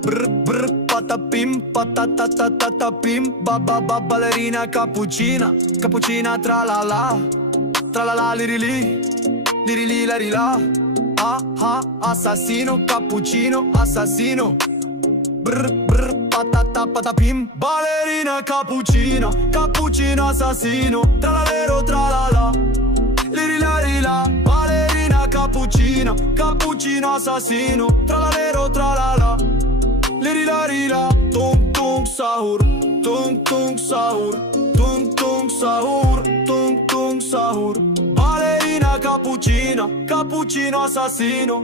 Brr brr patapim patatatatapim ballerina cappuccina, cappuccina tra la la lirili, lirili la rila. Ah ah assassino, cappuccino, assassino. Brr brr patata patapim ballerina cappuccina, cappuccino assassino. Tra la lero tra la la, lirila rila. Ballerina cappuccina, cappuccino assassino. Tra la lero tra la la, lirila rila. Tung tung sahur, tung tung sahur, tung tung sahur, tung tung sahur. Ballerina cappuccina, cappuccino assassino.